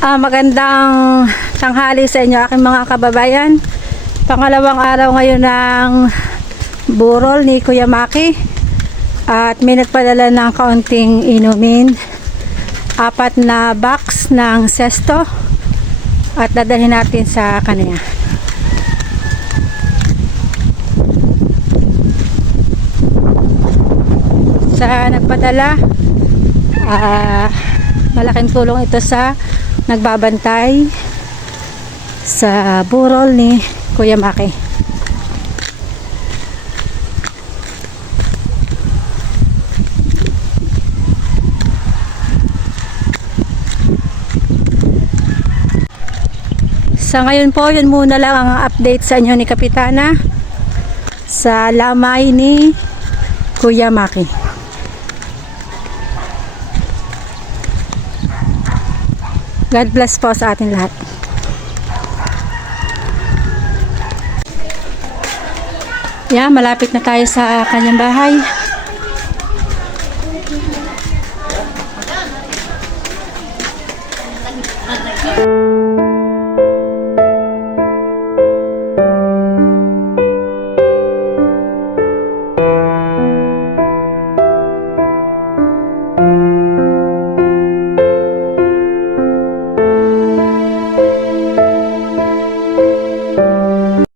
Ah, magandang tanghali sa inyo aking mga kababayan. Pangalawang araw ngayon ng burol ni Kuya Maki. At may nagpadala ng kaunting inumin. Apat na box ng sesto. At dadalhin natin sa kanya. Sa nagpadala, ah, malaking tulong ito sa nagbabantay sa burol ni Kuya Maki. Sa ngayon po, yun muna lang ang update sa inyo ni Kapitana sa lamay ni Kuya Maki. God bless po sa atin lahat. Yeah, malapit na tayo sa kanyang bahay.